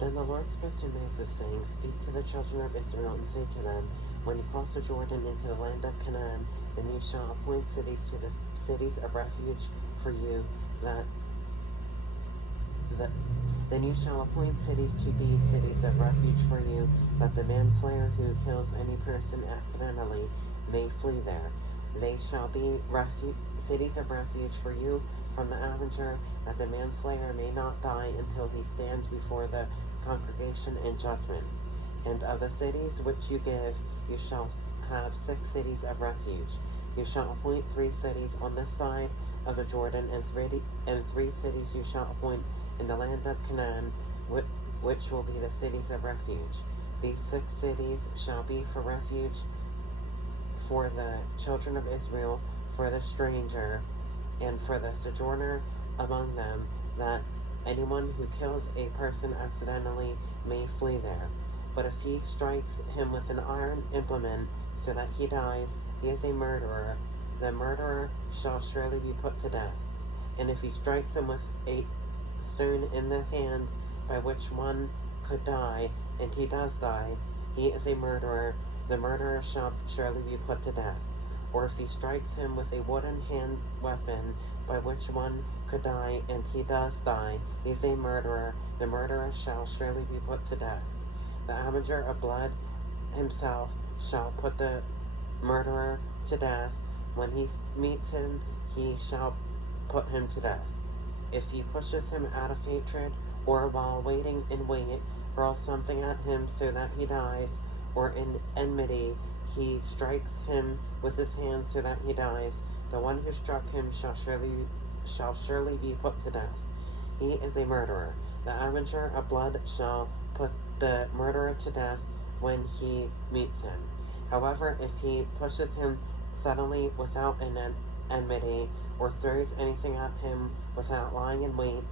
Then the Lord spoke to Moses, saying, Speak to the children of Israel, and say to them, When you cross the Jordan into the land of Canaan, then you shall appoint cities to the cities of refuge for you, that then you shall appoint cities to be cities of refuge for you, that the manslayer who kills any person accidentally may flee there. They shall be cities of refuge for you from the avenger, that the manslayer may not die until he stands before the congregation in judgment. And of the cities which you give, you shall have 6 cities of refuge. You shall appoint 3 cities on this side of the Jordan, and 3 cities you shall appoint in the land of Canaan, which will be the cities of refuge. These 6 cities shall be for refuge for the children of Israel, for the stranger, and for the sojourner among them, that anyone who kills a person accidentally may flee there. But if he strikes him with an iron implement so that he dies, he is a murderer. The murderer shall surely be put to death. And if he strikes him with a stone in the hand by which one could die, and he does die, he is a murderer. The murderer shall surely be put to death. Or if he strikes him with a wooden hand weapon by which one could die, and he does die, he is a murderer. The murderer shall surely be put to death. The avenger of blood himself shall put the murderer to death. When he meets him, he shall put him to death. If he pushes him out of hatred, or while waiting in wait, hurls something at him so that he dies, or in enmity he strikes him with his hand so that he dies, the one who struck him shall surely be put to death. He is a murderer. The avenger of blood shall put the murderer to death when he meets him. However, if he pushes him suddenly without an enmity, or throws anything at him without lying in wait,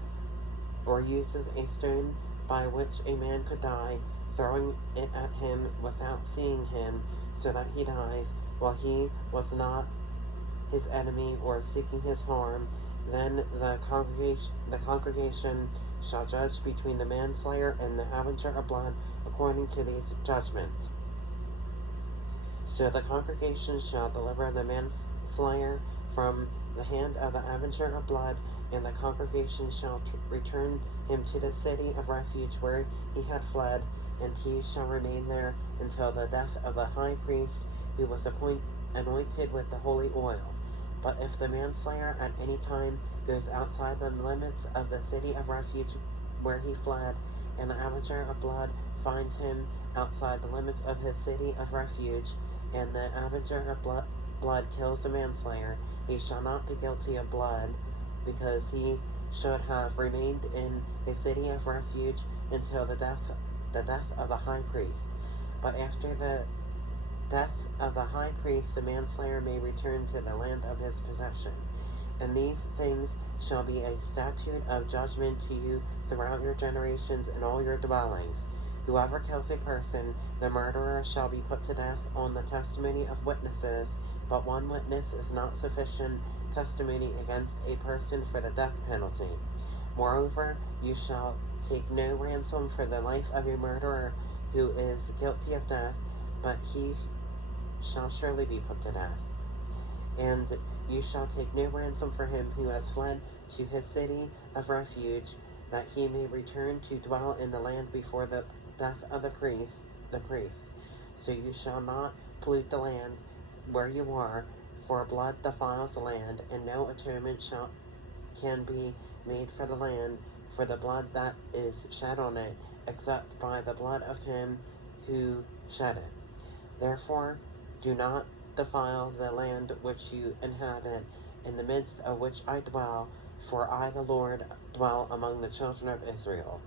or uses a stone by which a man could die, throwing it at him without seeing him, so that he dies, while he was not his enemy or seeking his harm, then the congregation shall judge between the manslayer and the avenger of blood according to these judgments. So the congregation shall deliver the manslayer from the hand of the avenger of blood, and the congregation shall return him to the city of refuge where he had fled, and he shall remain there until the death of the high priest who was anointed with the holy oil. But if the manslayer at any time goes outside the limits of the city of refuge where he fled, and the avenger of blood finds him outside the limits of his city of refuge, and the avenger of blood kills the manslayer, he shall not be guilty of blood, because he should have remained in his city of refuge until the death of the high priest. But after the death of the high priest, the manslayer may return to the land of his possession. And these things shall be a statute of judgment to you throughout your generations in all your dwellings. Whoever kills a person, the murderer shall be put to death on the testimony of witnesses, but one witness is not sufficient testimony against a person for the death penalty. Moreover, you shall take no ransom for the life of a murderer who is guilty of death, but he shall surely be put to death. And you shall take no ransom for him who has fled to his city of refuge, that he may return to dwell in the land before the death of the priest. So you shall not pollute the land where you are, for blood defiles the land, and no atonement can be made for the land for the blood that is shed on it, except by the blood of him who shed it. Therefore, do not defile the land which you inhabit, in the midst of which I dwell, for I, the Lord, dwell among the children of Israel.